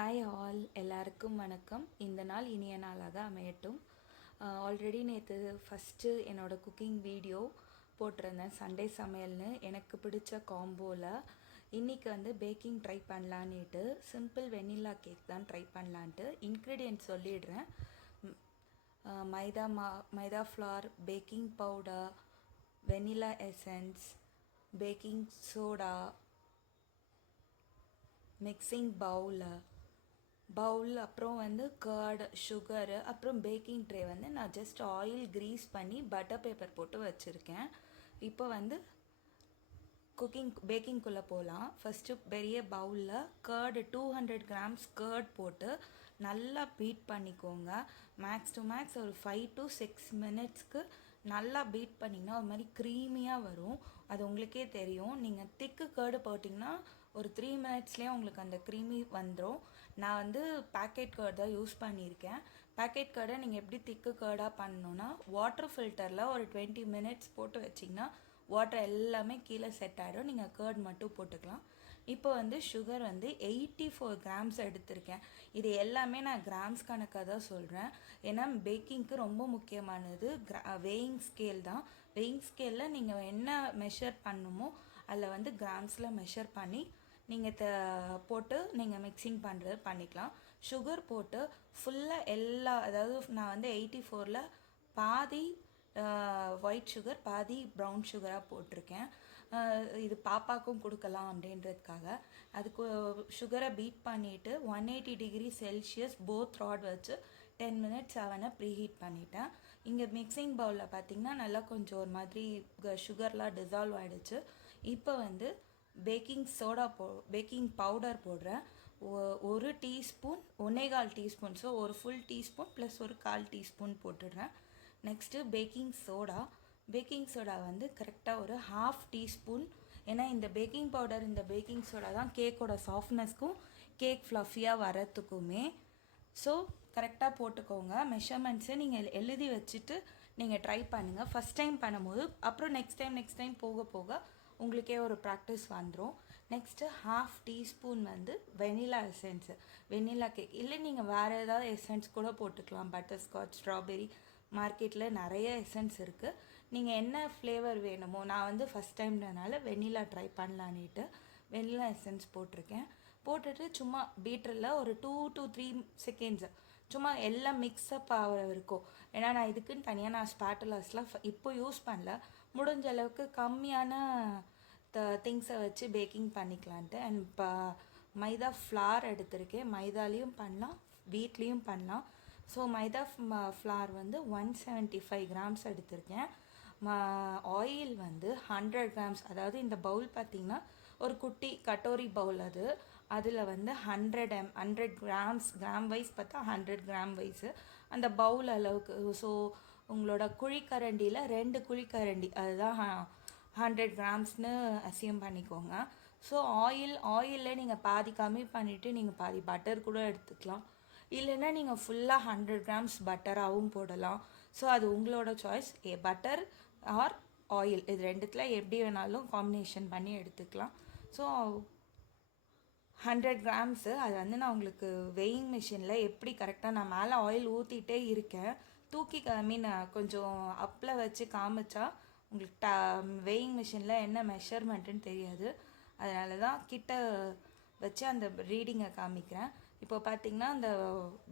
Hi all, எல்லாருக்கும் வணக்கம். இந்த நாள் இனிய நாளாக அமையட்டும். ஆல்ரெடி நேற்று ஃபஸ்ட்டு என்னோடய குக்கிங் வீடியோ போட்டிருந்தேன், சண்டே சமையல்னு. எனக்கு பிடிச்ச காம்போவில் இன்றைக்கி வந்து பேக்கிங் ட்ரை பண்ணலான்ட்டு சிம்பிள் வெண்ணிலா கேக் தான் ட்ரை பண்ணலான்ட்டு. இன்க்ரீடியன்ட் சொல்லிடுறேன். Maida flour, baking powder, vanilla essence, baking soda, mixing bowl, அப்புறம் வந்து கர்டு, சுகரு, அப்புறம் பேக்கிங் ட்ரே வந்து நான் ஜஸ்ட் ஆயில் க்ரீஸ் பண்ணி பட்டர் பேப்பர் போட்டு வச்சுருக்கேன். இப்போ வந்து பேக்கிங்குள்ளே போகலாம். ஃபஸ்ட்டு பெரிய பவுலில் கர்டு 200 கிராம்ஸ் கர்ட் போட்டு நல்லா பீட் பண்ணிக்கோங்க. மேக்ஸ் டு மேக்ஸ் ஒரு 5 to 6 மினிட்ஸ்க்கு நல்லா பீட் பண்ணிங்கன்னா ஒரு மாதிரி க்ரீமியாக வரும். அது உங்களுக்கே தெரியும். நீங்கள் திக்கு கர்டு போட்டிங்கன்னா ஒரு 3 மினிட்ஸ்லேயே உங்களுக்கு அந்த க்ரீமி வந்துடும். நான் வந்து பேக்கெட் கர்டு தான் யூஸ் பண்ணியிருக்கேன். பேக்கெட் கர்டை நீங்கள் எப்படி திக்கு கர்டாக பண்ணணுன்னா, வாட்டர் ஃபில்டரில் ஒரு 20 மினிட்ஸ் போட்டு வச்சிங்கன்னா வாட்டர் எல்லாமே கீழே செட் ஆகிடும். நீங்கள் கர்ட் மட்டும் போட்டுக்கலாம். இப்போ வந்து சுகர் வந்து 84 கிராம்ஸ் எடுத்திருக்கேன். இது எல்லாமே நான் கிராம்ஸ் கணக்காக தான் சொல்கிறேன். ஏன்னா பேக்கிங்க்கு ரொம்ப முக்கியமானது வெயிங் ஸ்கேல் தான். வெயிங் ஸ்கேலில் நீங்கள் என்ன மெஷர் பண்ணணுமோ அதில் வந்து கிராம்ஸில் மெஷர் பண்ணி நீங்கள் போட்டு நீங்கள் மிக்சிங் பண்ணுறது பண்ணிக்கலாம். சுகர் போட்டு ஃபுல்லாக அதாவது நான் வந்து 84ல் பாதி ஒயிட் சுகர் பாதி ப்ரௌன் சுகராக போட்டிருக்கேன். இது பாப்பாக்கும் கொடுக்கலாம் அப்படின்றதுக்காக. அதுக்கு சுகரை பீட் பண்ணிவிட்டு 180 டிகிரி செல்சியஸ் போத் ராட் வச்சு 10 மினிட்ஸ் அவனை ப்ரீஹீட் பண்ணிட்டேன். இங்கே மிக்சிங் பவுலில் பார்த்திங்கன்னா நல்லா கொஞ்சம் ஒரு மாதிரி சுகர்லாம் டிசால்வ் ஆகிடுச்சு. இப்போ வந்து பேக்கிங் பவுடர் போடுறேன். 1 டீஸ்பூன் 1/4 டீஸ்பூன், ஸோ ஒரு ஃபுல் டீஸ்பூன் ப்ளஸ் ஒரு 1/4 டீஸ்பூன் போட்டுடுறேன். நெக்ஸ்ட்டு பேக்கிங் சோடா வந்து கரெக்டாக ஒரு 1/2 டீஸ்பூன். ஏன்னா இந்த பேக்கிங் பவுடர் இந்த பேக்கிங் சோடா தான் கேக்கோட சாஃப்ட்னஸ்க்கும் கேக் ஃப்ளஃபியாக வரத்துக்குமே. ஸோ கரெக்டாக போட்டுக்கோங்க. மெஷர்மெண்ட்ஸை நீங்கள் எழுதி வச்சுட்டு நீங்கள் ட்ரை பண்ணுங்கள். ஃபஸ்ட் டைம் பண்ணும்போது அப்புறம் நெக்ஸ்ட் டைம் போக போக உங்களுக்கே ஒரு ப்ராக்டிஸ் வந்துடும். நெக்ஸ்ட்டு 1/2 டீஸ்பூன் வந்து வெனிலா எசன்ஸு, வெனிலா கேக். இல்லை நீங்கள் வேறு ஏதாவது எசன்ஸ் கூட போட்டுக்கலாம். பட்டர்ஸ்காட்ச், ஸ்ட்ராபெரி, மார்க்கெட்டில் நிறைய எசன்ஸ் இருக்குது. நீங்கள் என்ன ஃப்ளேவர் வேணுமோ, நான் வந்து ஃபஸ்ட் டைம்ன்றனால வெனிலா ட்ரை பண்ணலான்ட்டு வெனிலா எசன்ஸ் போட்டிருக்கேன். போட்டுட்டு சும்மா பீட்டரில் ஒரு 2 to 3 செகண்ட்ஸு சும்மா எல்லாம் மிக்ஸ்அப் ஆகிற இருக்கும். ஏன்னா நான் இதுக்குன்னு தனியாக ஸ்பாட்டுலாஸ்லாம் இப்போ யூஸ் பண்ணல. முடிஞ்ச அளவுக்கு கம்மியான திங்ஸை வச்சு பேக்கிங் பண்ணிக்கலான்ட்டு. அண்ட் இப்போ மைதா ஃப்ளார் எடுத்திருக்கேன். மைதாலேயும் பண்ணலாம், வீட்லேயும் பண்ணலாம். ஸோ மைதா ஃப்ளார் வந்து 175 கிராம்ஸ் எடுத்திருக்கேன். ஆயில் வந்து 100 கிராம்ஸ். அதாவது இந்த பவுல் பார்த்திங்கன்னா ஒரு குட்டி கட்டோரி பவுல். அதில் வந்து 100 கிராம் வைஸ் பார்த்தா 100 கிராம் வைஸு அந்த பவுல் அளவுக்கு. ஸோ உங்களோட குழிக்கரண்டியில் 2 குழிக்கரண்டி, அதுதான் 100 கிராம்ஸ்னு அசியம் பண்ணிக்கோங்க. ஸோ ஆயிலில் நீங்கள் பாதி கம்மி பண்ணிவிட்டு நீங்கள் பாதி பட்டர் கூட எடுத்துக்கலாம். இல்லைன்னா நீங்கள் ஃபுல்லாக 100 கிராம்ஸ் பட்டராகவும் போடலாம். ஸோ அது உங்களோட சாய்ஸ். பட்டர் ஆர் ஆயில், இது ரெண்டுத்தில் எப்படி வேணாலும் காம்பினேஷன் பண்ணி எடுத்துக்கலாம். ஸோ 100 கிராம்ஸு அது வந்து நான் உங்களுக்கு வெயிங் மிஷினில் எப்படி கரெக்டாக நான் மேலே ஆயில் ஊற்றிட்டே இருக்கேன். கொஞ்சம் அப்பில் வச்சு காமிச்சா உங்களுக்கு வெயிங் மிஷினில் என்ன மெஷர்மெண்ட்டுன்னு தெரியாது. அதனால தான் கிட்ட வச்சு அந்த ரீடிங்கை காமிக்கிறேன். இப்போ பார்த்திங்கன்னா அந்த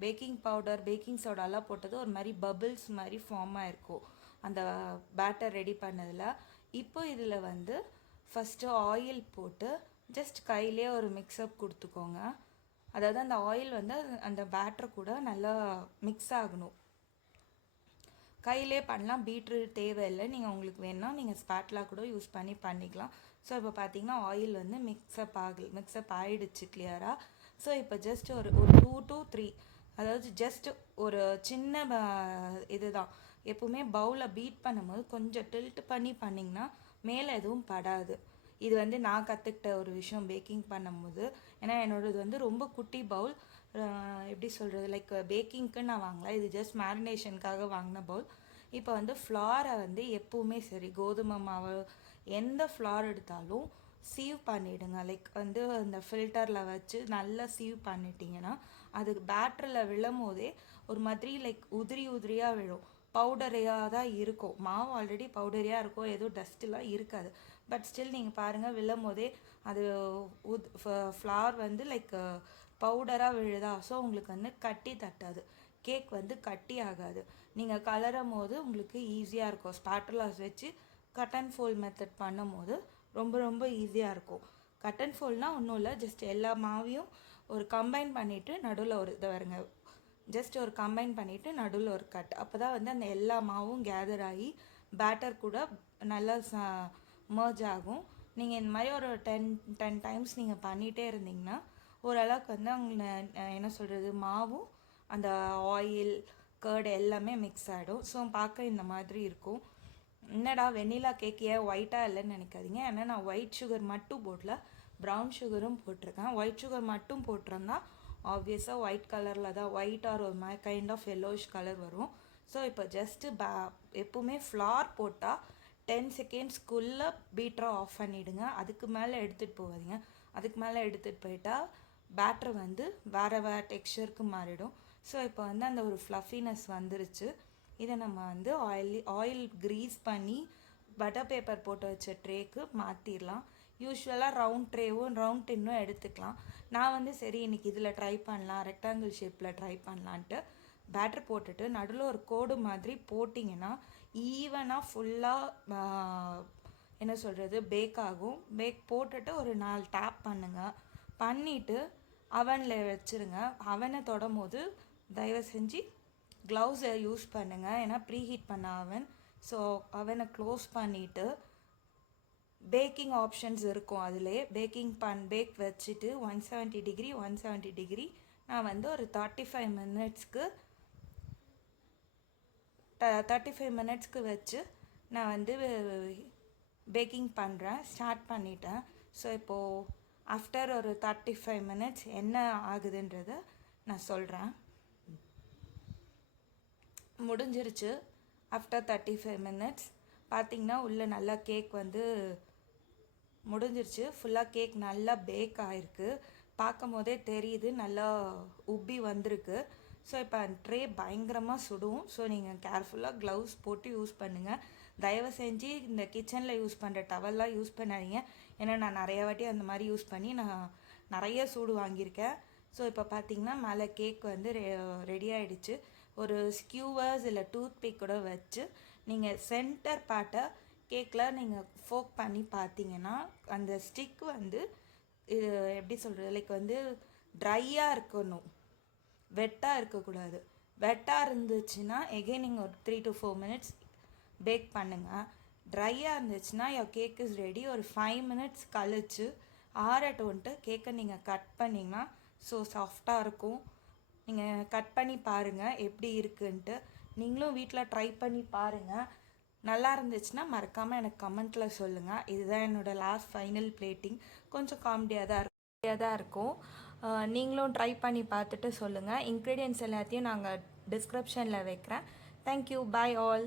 பேக்கிங் பவுடர், பேக்கிங் சோடாலாம் போட்டது ஒரு மாதிரி பபிள்ஸ் மாதிரி ஃபார்ம் ஆகிருக்கும் அந்த பேட்டர் ரெடி பண்ணதில். இப்போ இதில் வந்து ஃபஸ்ட்டு ஆயில் போட்டு ஜஸ்ட் கையிலே ஒரு மிக்ஸ்அப் கொடுத்துக்கோங்க. அதாவது அந்த ஆயில் வந்து அந்த பேட்டர் கூட நல்லா மிக்ஸ் ஆகணும். கையிலே பண்ணலாம், பீட்ரு தேவையில்லை. நீங்கள் வேணுன்னா நீங்கள் ஸ்பாட்லா கூட யூஸ் பண்ணிக்கலாம். ஸோ இப்போ பார்த்தீங்கன்னா ஆயில் வந்து மிக்ஸ்அப் ஆகிடுச்சு கிளியராக. ஸோ இப்போ ஜஸ்ட் ஒரு 2 to 3, அதாவது ஜஸ்ட் ஒரு சின்ன இதுதான். எப்போவுமே பவுலில் பீட் பண்ணும்போது கொஞ்சம் டில்ட் பண்ணிங்கன்னா மேலே எதுவும் படாது. இது வந்து நான் கற்றுக்கிட்ட ஒரு விஷயம் பேக்கிங் பண்ணும்போது. ஏன்னா என்னோடது வந்து ரொம்ப குட்டி பவுல். எப்படி சொல்கிறது, லைக் பேக்கிங்க்கு நான் வாங்கல, இது ஜஸ்ட் மேரினேஷனுக்காக வாங்கின பவுல். இப்போ வந்து ஃப்ளாரை வந்து எப்போவுமே சரி, கோதுமை மாவு எந்த ஃப்ளார் எடுத்தாலும் சீவ் பண்ணிவிடுங்க. லைக் வந்து இந்த ஃபில்டரில் வச்சு நல்லா சீவ் பண்ணிட்டீங்கன்னா அது பேட்டரில் விழும் போதே ஒரு மாதிரி லைக் உதிரி உதிரியாக விழும். பவுடரியாக தான் இருக்கும். மாவு ஆல்ரெடி பவுடரியாக இருக்கும், எதுவும் டஸ்ட்டெலாம் இருக்காது. பட் ஸ்டில் நீங்கள் பாருங்கள், விழும் போதே அது ஃப்ளார் வந்து லைக் பவுடராக விழுதா. ஸோ உங்களுக்கு வந்து கட்டி தட்டாது, கேக் வந்து கட்டி ஆகாது. நீங்கள் கலரும் போது உங்களுக்கு ஈஸியாக இருக்கும். ஸ்பாட்டுலாஸ் வச்சு கட் அண்ட் ஃபோல்ட் மெத்தட் பண்ணும் போது ரொம்ப ரொம்ப ஈஸியாக இருக்கும். கட் அண்ட் ஃபோல்ட்னால் ஒன்றும் இல்லை, ஜஸ்ட் எல்லா மாவையும் ஒரு கம்பைன் பண்ணிவிட்டு நடுவில் ஒரு இதை வருங்க, ஜஸ்ட் ஒரு கம்பைன் பண்ணிவிட்டு நடுவில் ஒரு கட். அப்போ தான் வந்து அந்த எல்லா மாவும் கேதர் ஆகி பேட்டர் கூட நல்லா மர்ஜ் ஆகும். நீங்கள் இந்த மாதிரி ஒரு 10 டைம்ஸ் நீங்கள் பண்ணிகிட்டே இருந்தீங்கன்னா ஓரளவுக்கு வந்து அவங்க என்ன சொல்கிறது, மாவும் அந்த ஆயில் கர்டு எல்லாமே மிக்ஸ் ஆகிடும். ஸோ பார்க்க இந்த மாதிரி இருக்கும். என்னடா வெண்ணிலா கேக் ஏன் ஒயிட்டாக இல்லைன்னு நினைக்காதீங்க. ஏன்னா நான் ஒயிட் சுகர் மட்டும் போடல, ப்ரௌன் சுகரும் போட்டிருக்கேன். ஒயிட் சுகர் மட்டும் போட்டிருந்தா ஆப்வியஸாக ஒயிட் கலரில் தான், ஒயிட் ஆர் ஒரு மாதிரி கைண்ட் ஆஃப் எல்லோயிஷ் கலர் வரும். ஸோ இப்போ ஜஸ்ட்டு எப்பவுமே ஃப்ளார் போட்டால் 10 செகண்ட்ஸ்க்குள்ளே பீட்டரை ஆஃப் பண்ணிவிடுங்க. அதுக்கு மேலே எடுத்துகிட்டு போகாதீங்க. அதுக்கு மேலே எடுத்துகிட்டு போயிட்டால் பேட்டர் வந்து வேறு டெக்ஸ்சருக்கு மாறிடும். ஸோ இப்போ வந்து அந்த ஒரு ஃப்ளஃபினஸ் வந்துருச்சு. இதை நம்ம வந்து ஆயில் க்ரீஸ் பண்ணி பட்டர் பேப்பர் போட்டு வச்ச ட்ரேக்கு மாற்றிடலாம். யூஸ்வலாக ரவுண்ட் ட்ரேவும் ரவுண்ட் டின்னும் எடுத்துக்கலாம். நான் வந்து சரி இன்றைக்கி இதில் ட்ரை பண்ணலாம், ரெக்டாங்கிள் ஷேப்பில் ட்ரை பண்ணலான்ட்டு பேட்டர் போட்டுட்டு நடுவில் ஒரு கோடு மாதிரி போட்டிங்கன்னா ஈவனாக ஃபுல்லாக என்ன சொல்கிறது பேக் ஆகும். பேக் போட்டுட்டு ஒரு 4 டேப் பண்ணுங்கள். பண்ணிவிட்டு அவனில் வச்சுருங்க. அவனை தொடும் போது தயவு செஞ்சு க்ளவுஸை யூஸ் பண்ணுங்கள், ஏன்னா ப்ரீஹீட் பண்ண அவன். ஸோ அவனை க்ளோஸ் பண்ணிவிட்டு பேக்கிங் ஆப்ஷன்ஸ் இருக்கும், அதிலே பேக் வச்சுட்டு 170 டிகிரி 170 டிகிரி நான் வந்து ஒரு 35 மினிட்ஸ்க்கு வச்சு நான் வந்து பேக்கிங் பண்ணுறேன், ஸ்டார்ட் பண்ணிட்டேன். ஸோ இப்போது ஆஃப்டர் ஒரு 35 மினிட்ஸ் என்ன ஆகுதுன்றதை நான் சொல்கிறேன். முடிஞ்சிருச்சு. ஆஃப்டர் 35 மினிட்ஸ் பார்த்திங்கன்னா உள்ளே நல்லா கேக் வந்து முடிஞ்சிருச்சு. ஃபுல்லாக கேக் நல்லா பேக் ஆகிருக்கு, பார்க்கும் போதே தெரியுது, நல்லா உப்பி வந்திருக்கு. ஸோ இப்போ ட்ரே பயங்கரமாக சுடும். ஸோ நீங்கள் கேர்ஃபுல்லாக க்ளவுஸ் போட்டு யூஸ் பண்ணுங்கள். தயவு செஞ்சு இந்த கிச்சனில் யூஸ் பண்ணுற டவல்லாம் யூஸ் பண்ணாதீங்க. ஏன்னா நான் நிறைய வாட்டி அந்த மாதிரி யூஸ் பண்ணி நான் நிறைய சூடு வாங்கியிருக்கேன். ஸோ இப்போ பார்த்திங்கன்னா மேலே கேக் வந்து ரெடி ஆகிடுச்சு. ஒரு ஸ்கியூவர்ஸ் இல்லை டூத் பிக் கூட வச்சு நீங்கள் சென்டர் பார்ட்டை கேக்கில் நீங்கள் ஃபோக் பண்ணி பார்த்தீங்கன்னா அந்த ஸ்டிக் வந்து இது எப்படி சொல்கிறது, லைக் வந்து ட்ரையாக இருக்கணும், வெட்டாக இருக்கக்கூடாது. வெட்டாக இருந்துச்சுன்னா எகெயின் நீங்கள் ஒரு 3 to 4 மினிட்ஸ் பேக் பண்ணுங்கள். ட்ரையாக இருந்துச்சுன்னா யோர் கேக் இஸ் ரெடி. ஒரு 5 மினிட்ஸ் கழிச்சு ஆறட்டுன்ட்டு கேக்கை நீங்கள் கட் பண்ணிங்கன்னா ஸோ சாஃப்டாக இருக்கும். நீங்கள் கட் பண்ணி பாருங்கள் எப்படி இருக்குன்ட்டு. நீங்களும் வீட்டில் ட்ரை பண்ணி பாருங்கள். நல்லா இருந்துச்சுன்னா மறக்காமல் எனக்கு கமெண்ட்டில் சொல்லுங்கள். இதுதான் என்னோடய லாஸ்ட் ஃபைனல் பிளேட்டிங். கொஞ்சம் காமெடியாக தான் இருக்கும். நீங்களும் ட்ரை பண்ணி பார்த்துட்டு சொல்லுங்கள். இன்க்ரீடியன்ட்ஸ் எல்லாத்தையும் நாங்கள் டிஸ்கிரிப்ஷனில் வைக்கிறேன். Thank you, bye all.